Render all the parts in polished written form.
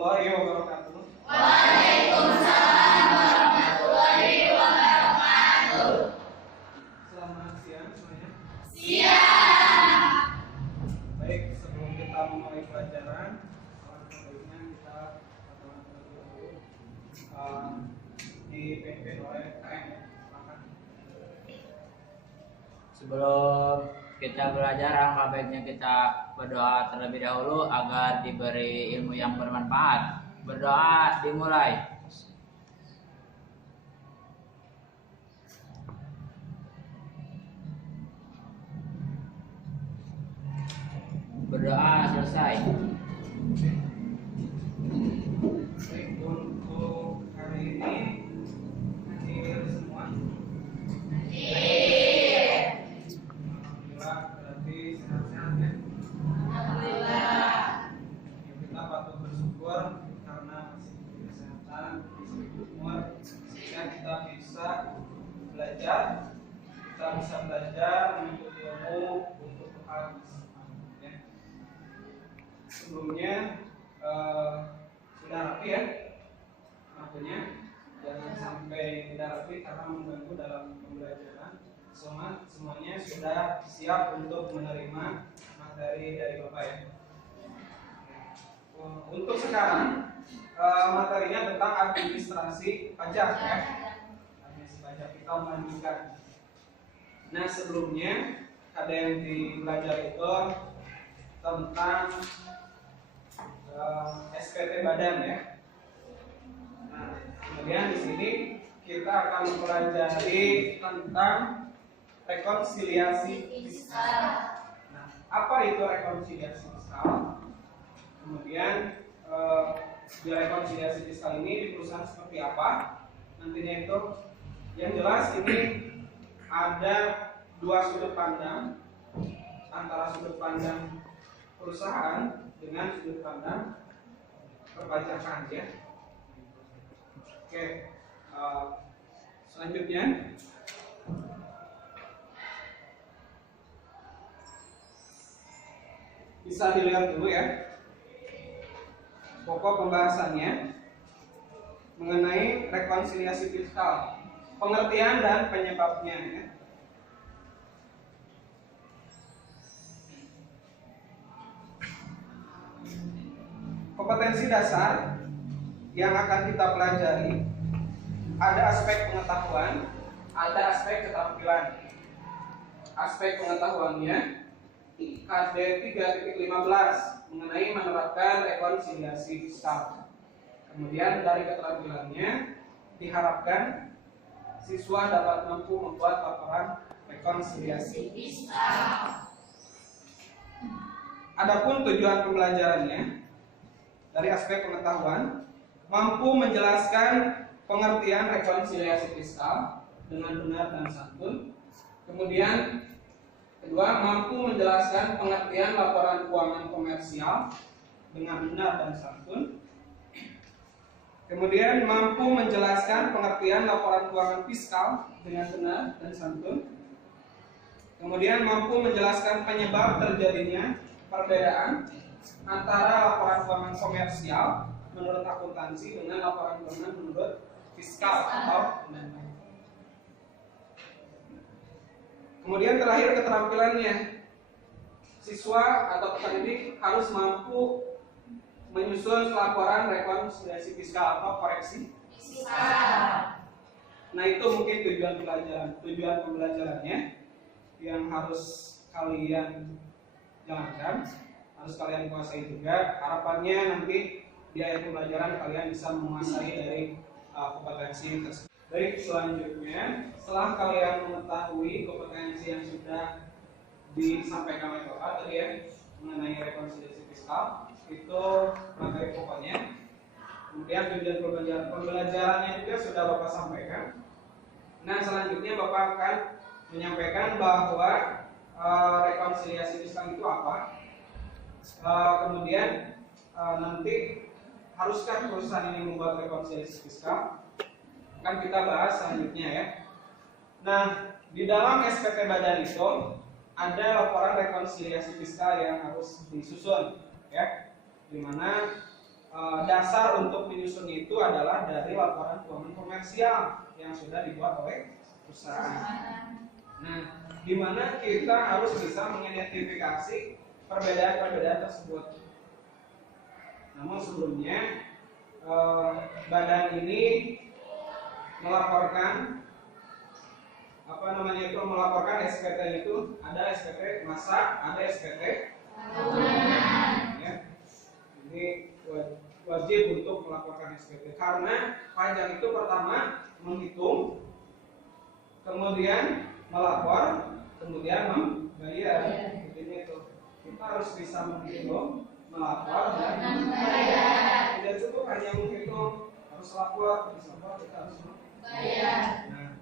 warahmatullahi wabarakatuh. Waalaikumsalam warahmatullahi wabarakatuh. Selamat siang semuanya. Siang. Baik, sebelum kita memulai pelajaran, alangkah baiknya kita pertemuan terlebih dahulu dipimpin oleh KM. Silakan. Sebelum kita belajar, alangkah baiknya kita berdoa terlebih dahulu agar diberi ilmu yang bermanfaat. Berdoa dimulai. Berdoa selesai. Baik, untuk hari ini hadir semua. Alhamdulillah, berarti sehat-sehat ya. Alhamdulillah. Ya, kita patut bersyukur karena masih diberi kesehatan, diberi umur, sehingga kita bisa belajar, menuntut ilmu untuk Tuhan. Ya. Sebelumnya sudah rapi ya, makanya jangan sampai tidak rapi karena mengganggu dalam pembelajaran. Semuanya sudah siap untuk menerima materi dari Bapak ya. Untuk sekarang materinya tentang administrasi pajak ya. Administrasi pajak kita melanjutkan. Nah, sebelumnya ada yang dipelajari itu tentang SPT badan ya. Nah, kemudian di sini kita akan mempelajari tentang rekonsiliasi fiskal. Nah, apa itu rekonsiliasi fiskal? Kemudian di rekonsiliasi fiskal ini di perusahaan seperti apa? Nantinya itu yang jelas ini ada dua sudut pandang antara sudut pandang perusahaan dengan sudut pandang perpajakan ya. Oke, selanjutnya bisa dilihat dulu ya pokok pembahasannya mengenai rekonsiliasi fiskal, pengertian dan penyebabnya ya. Kompetensi dasar yang akan kita pelajari ada aspek pengetahuan, ada aspek keterampilan. Aspek pengetahuannya KD 3.15 mengenai menerapkan rekonsiliasi fiskal. Kemudian dari keterampilannya diharapkan siswa dapat mampu membuat laporan rekonsiliasi fiskal. Adapun tujuan pembelajarannya dari aspek pengetahuan mampu menjelaskan pengertian rekonsiliasi fiskal dengan benar dan santun. Kemudian kedua, mampu menjelaskan pengertian laporan keuangan komersial dengan benar dan santun. Kemudian mampu menjelaskan pengertian laporan keuangan fiskal dengan benar dan santun. Kemudian mampu menjelaskan penyebab terjadinya perbedaan antara laporan keuangan komersial menurut akuntansi dengan laporan keuangan menurut fiskal atau pendanaan. Kemudian terakhir keterampilannya, siswa atau pendidik harus mampu menyusun laporan rekonsiliasi fiskal atau koreksi fiskal. Nah, itu mungkin tujuan pembelajarannya yang harus kalian jalankan, harus kalian kuasai juga. Harapannya nanti di akhir pembelajaran kalian bisa menguasai dari kompetensi tersebut. Baik, selanjutnya setelah kalian mengetahui kompetensi yang sudah disampaikan oleh Bapak tadi ya mengenai rekonsiliasi fiskal, itu materi pokoknya. Kemudian tujuan pembelajarannya juga sudah Bapak sampaikan. Nah, selanjutnya Bapak akan menyampaikan bahwa rekonsiliasi fiskal itu apa. Kemudian nanti haruskah perusahaan ini membuat rekonsiliasi fiskal? Akan kita bahas selanjutnya ya. Nah, di dalam SPT badan itu ada laporan rekonsiliasi fiskal yang harus disusun ya, dimana dasar untuk menyusunnya itu adalah dari laporan keuangan komersial yang sudah dibuat oleh perusahaan. Nah, di mana kita harus bisa mengidentifikasi perbedaan-perbedaan tersebut. Namun sebelumnya badan ini melaporkan melaporkan SPT itu ada SPT masak, ada SPT ya. Ini wajib untuk melaporkan SPT karena pajak itu pertama menghitung, kemudian melapor, kemudian membayar. Intinya itu kita harus bisa menghitung, melapor dan membayar. Tidak cukup hanya menghitung, harus lapor, kita harus membayar. Nah,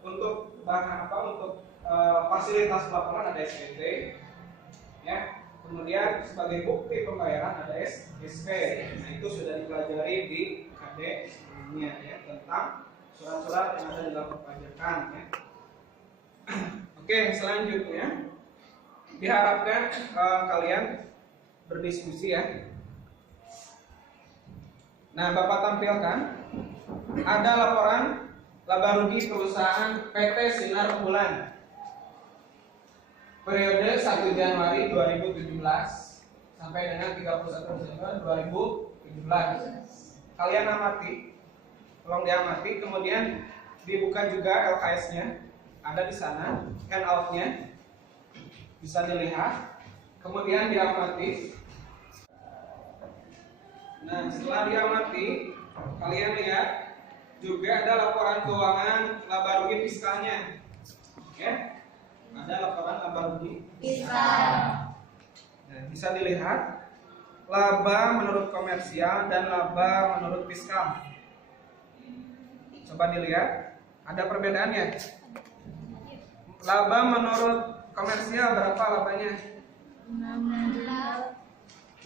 untuk fasilitas pelaporan ada SPT, ya. Kemudian sebagai bukti pembayaran ada SP. Nah, itu sudah dipelajari di KD sebelumnya ya, tentang surat-surat yang ada dalam perpajakan ya. Oke, selanjutnya diharapkan kalian berdiskusi ya. Nah, Bapak tampilkan ada laporan laba rugi perusahaan PT Sinar Bulan periode 1 Januari 2017 sampai dengan 31 Desember 2017. Kalian amati, tolong diamati, kemudian dibuka juga LKS-nya, ada di sana, handout-nya bisa dilihat, kemudian diamati. Nah, setelah diamati, kalian lihat juga ada laporan keuangan laba rugi fiskalnya, ya. Ada laporan laba rugi fiskal. Nah, bisa dilihat laba menurut komersial dan laba menurut fiskal. Coba dilihat, ada perbedaannya. Laba menurut komersial berapa labanya?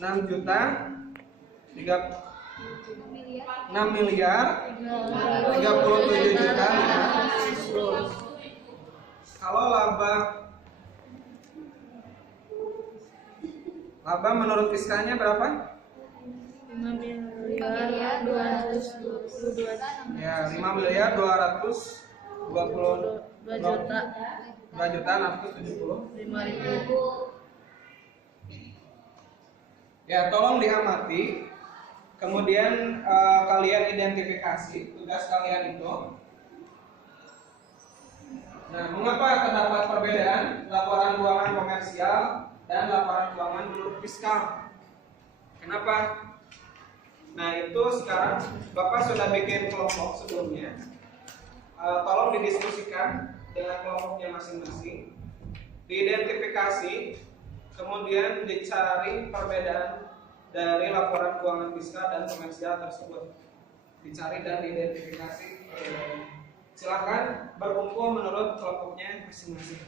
6 juta 6 miliar 37 juta 510. Kalau laba menurut fiskalnya berapa? 5 miliar 222 Ya, 5 miliar 222 juta 2.675.000. Ya, tolong diamati. Kemudian kalian identifikasi tugas kalian itu. Nah, mengapa terdapat perbedaan laporan keuangan komersial dan laporan keuangan menurut fiskal? Kenapa? Nah, itu sekarang Bapak sudah bikin kelompok sebelumnya. Tolong didiskusikan dengan kelompoknya masing-masing. Diidentifikasi, kemudian dicari perbedaan dari laporan keuangan fiskal dan komersial tersebut. Dicari dan diidentifikasi perbedaannya. Silakan berkumpul menurut kelompoknya masing-masing.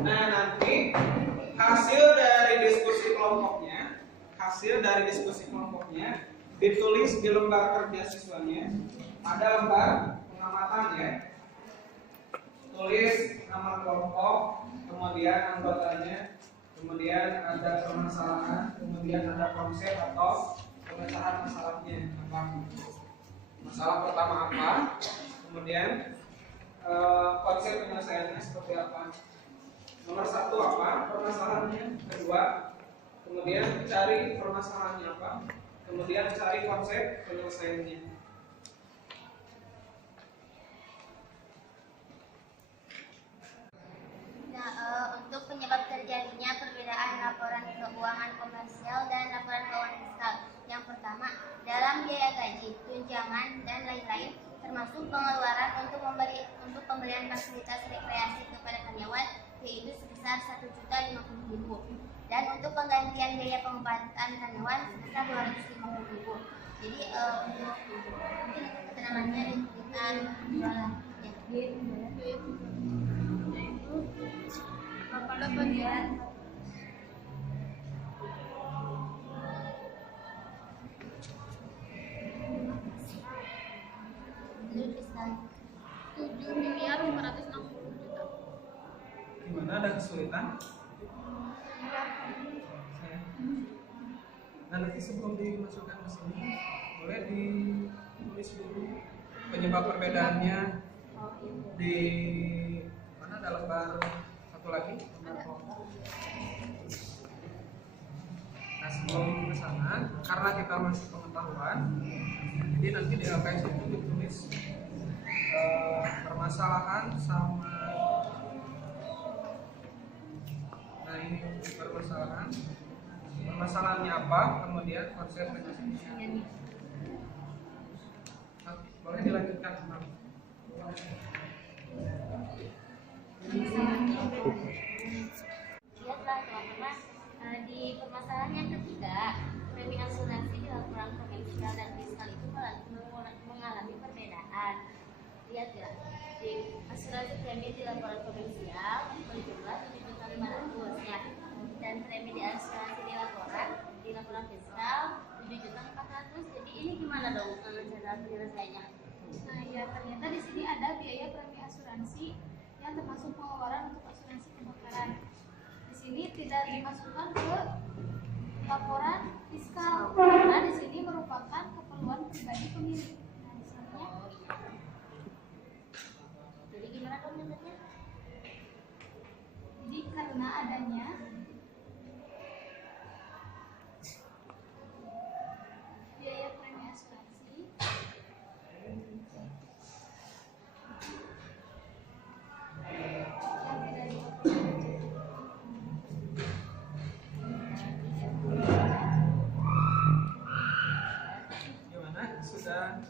Nah, nanti hasil dari diskusi kelompoknya ditulis di lembar kerja siswanya. Ada lembar pengamatan ya. Tulis nama kelompok, kemudian anggotanya, kemudian ada permasalahan, kemudian ada konsep atau pemecahan masalahnya apa. Masalah pertama apa, kemudian konsep penyelesaiannya seperti apa. Nomor 1 apa permasalahannya, kedua, kemudian cari permasalahannya apa, kemudian cari konsep penyelesaiannya. Untuk penyebab terjadinya perbedaan laporan keuangan komersial dan laporan keuangan fiskal. Yang pertama, dalam biaya gaji, tunjangan, dan lain-lain, termasuk pengeluaran untuk pemberian fasilitas rekreasi kepada karyawan, yaitu sebesar Rp1.050.000, dan untuk penggantian biaya pengobatan karyawan sebesar Rp250.000. Jadi mungkin itu keterangannya diberikan pada bagian ada kesulitan? Nah, nanti sebelum dimasukkan ke sini, boleh ditulis dulu penyebab perbedaannya di mana, ada lembar satu lagi, lembar kelompok. Nah, sebelum ke sana, karena kita masih pengetahuan, jadi nanti di LKS itu ditulis permasalahan sama, nah ini permasalahannya apa, kemudian konsep penyelesaiannya. Nah, boleh dilanjutkan, Mam. Lihatlah teman-teman, di permasalahan yang ketiga, premi asuransi di laporan komersial dan fiskal itu mengalami perbedaan. Lihat ya, di asuransi premi di laporan komersial berjumlah 7.500.000 ya, dan premi di asuransi di laporan fiskal 7.400.000. Jadi ini gimana dong cara penyelesaiannya? Nah, ya ternyata di sini ada biaya premi asuransi yang termasuk pengeluaran untuk asuransi kebakaran. Di sini tidak dimasukkan ke laporan fiskal karena di sini merupakan keperluan pribadi pemilik. Nah, misalnya, Jadi gimana dong menurutnya? jadi karena adanya biaya premi asuransi yang tidak dilaporkan. Gimana? Sudah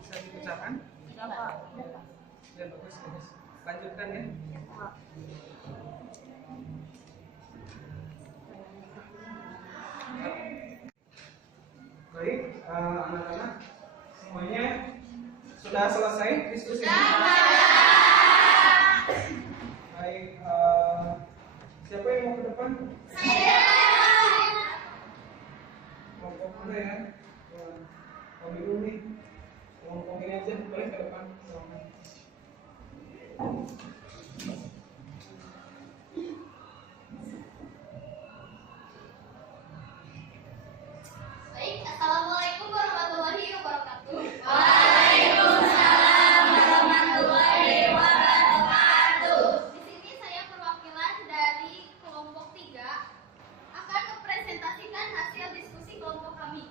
bisa dipecahkan? Ya, bagus. Lanjutkan ya. Baik, anak-anak semuanya sudah selesai diskusinya? Baik, siapa yang mau ke depan? Kelompok mana ya? Kalau dulu nih, kelompok ini aja boleh ke depan. Baik, assalamualaikum warahmatullahi wabarakatuh. Di sini saya perwakilan dari kelompok 3 akan mempresentasikan hasil diskusi kelompok kami.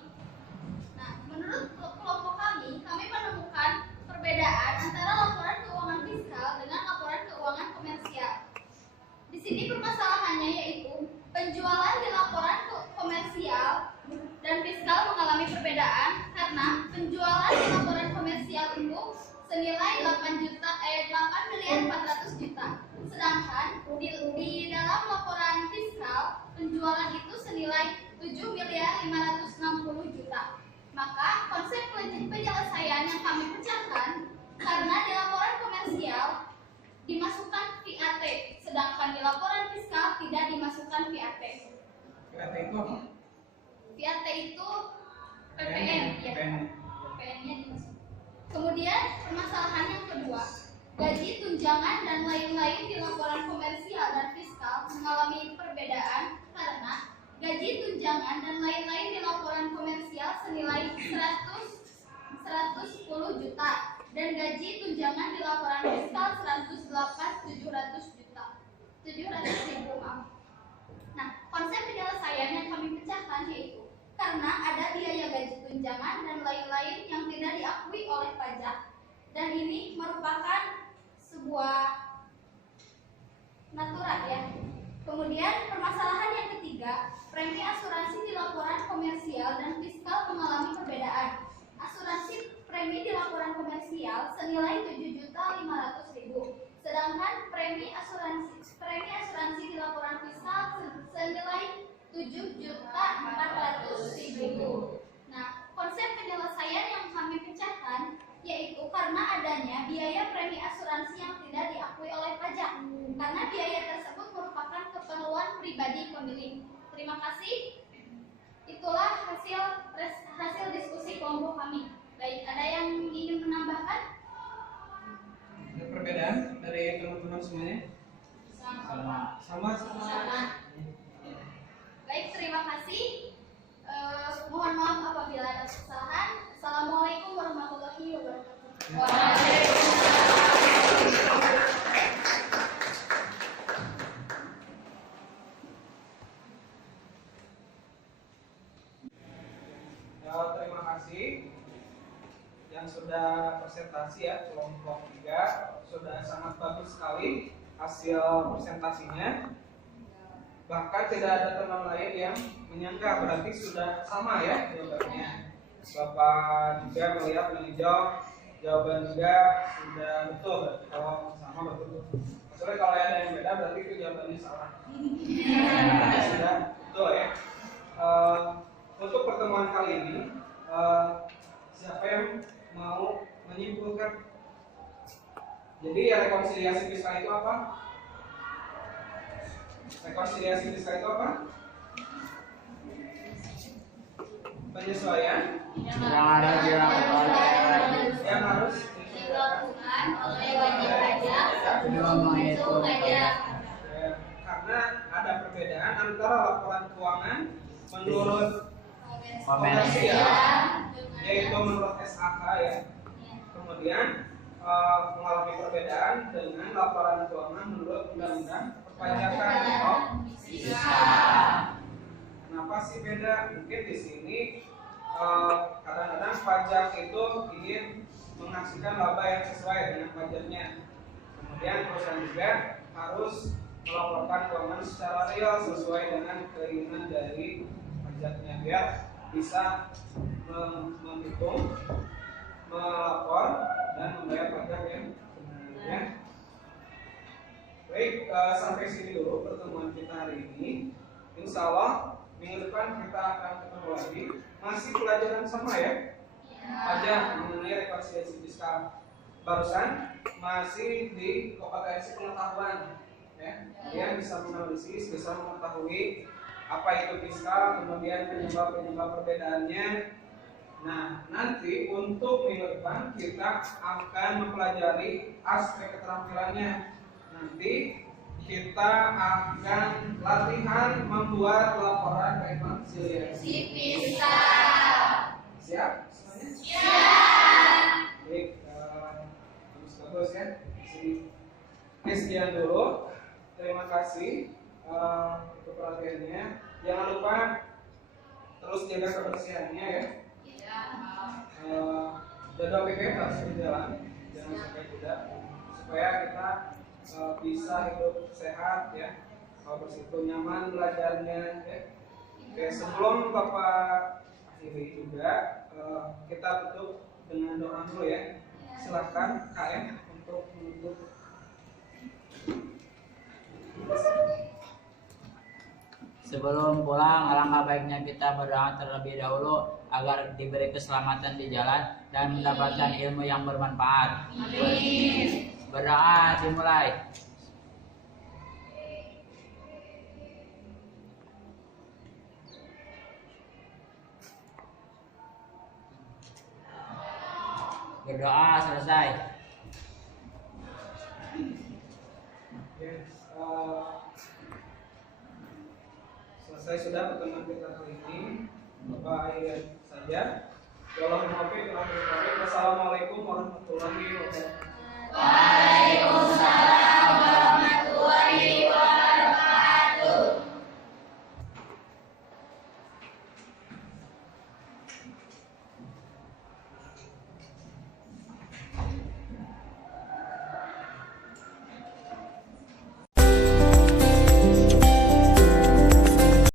Nah, menurut kelompok kami menemukan perbedaan antara laporan keuangan fiskal dengan laporan keuangan komersial. Di sini permasalahannya yaitu penjualan di laporan komersial dan fiskal mengalami perbedaan karena penjualan di laporan komersial itu senilai 8.400.000, sedangkan di dalam laporan fiskal penjualan itu senilai 7.560.000. Maka konsep penyelesaian yang kami pecahkan karena di laporan komersial dimasukkan VAT, sedangkan di laporan fiskal tidak dimasukkan VAT. VAT itu apa? VAT itu PPN, ya. PPN-nya dimasukkan. Kemudian permasalahan yang kedua, gaji, tunjangan dan lain-lain di laporan komersial dan fiskal mengalami perbedaan karena gaji, tunjangan dan lain-lain di laporan komersial senilai 110 juta dan gaji tunjangan di laporan fiskal 700.000, maaf. Nah, konsep penyelesaian yang kami pecahkan yaitu karena ada biaya gaji tunjangan dan lain-lain yang tidak diakui oleh pajak, dan ini merupakan sebuah natural ya. Kemudian permasalahan yang ketiga, premi asuransi di laporan komersial dan fiskal mengalami perbedaan. Asuransi premi di laporan komersial senilai 7.500.000, sedangkan premi asuransi di laporan fiskal senilai 7.400.000. Nah, konsep penyelesaian yang kami pecahkan yaitu karena adanya biaya premi asuransi yang tidak diakui oleh pajak, karena biaya tersebut merupakan keperluan pribadi pemilik. Terima kasih. Itulah hasil diskusi kelompok kami. Baik, ada yang ingin menambahkan? Ada perbedaan dari teman-teman semuanya? Sama-sama. Baik, terima kasih. Mohon maaf apabila ada kesalahan. Assalamualaikum warahmatullahi wabarakatuh. Terima kasih yang sudah presentasi ya, kelompok 3 sudah sangat bagus sekali hasil presentasinya. Bahkan tidak ada teman lain yang menyangka, berarti sudah sama ya jawabannya. Bapak juga melihat menjawab jawaban juga sudah betul, berarti kalau sama betul. Kecuali kalau ada yang beda berarti itu jawabannya salah. Sudah betul ya. Untuk pertemuan kali ini, siapa yang mau menyimpulkan? Jadi rekonsiliasi fiskal itu apa? Rekonsiliasi fiskal itu apa? Penyesuaian yang ada yang harus Dilakukan oleh wajib pajak sebelum menghitung pajak. karena ada perbedaan antara laporan keuangan menurut komersial yaitu menurut SAK ya. Kemudian mengalami perbedaan dengan laporan keuangan menurut Undang-Undang Perpajakan. Oh, kenapa sih beda? Mungkin di sini kadang-kadang pajak itu ingin menghasilkan laba yang sesuai dengan pajaknya. Kemudian perusahaan juga harus melaporkan keuangan secara real sesuai dengan keinginan dari pajaknya biar bisa menghitung, melapor dan membayar pajak yang sebenarnya. Baik, sampai sini dulu pertemuan kita hari ini. Insya Allah minggu depan kita akan ketemu lagi. Masih pelajaran sama ya? Pajak mengenai rekonsiliasi fiskal. Barusan masih di kompetensi pengetahuan. Ya, kalian bisa menganalisis, bisa mengetahui apa itu fiskal, kemudian penyebab perbedaannya. Nah, nanti untuk minggu depan kita akan mempelajari aspek keterampilannya. Nanti kita akan latihan membuat laporan rekonsiliasi Fiskal. Siap semuanya? Siap. Baik, bagus ya. Oke, sekian dulu. Terima kasih untuk perhatiannya. Jangan lupa terus jaga kebersihannya ya. Jadwal PKM harus berjalan, jangan sampai tidak, supaya kita bisa hidup sehat ya, bersih nyaman belajarnya ya. Oke, sebelum Bapak akhiri juga kita tutup dengan doa dulu ya. Silakan KM untuk menutup. Sebelum pulang, alangkah baiknya kita berdoa terlebih dahulu agar diberi keselamatan di jalan dan mendapatkan ilmu yang bermanfaat. Amin. Berdoa dimulai. Berdoa selesai. Yes, selesai sudah pertemuan kita kali ini. Bapak akhir saja. Wassalamualaikum warahmatullahi wabarakatuh.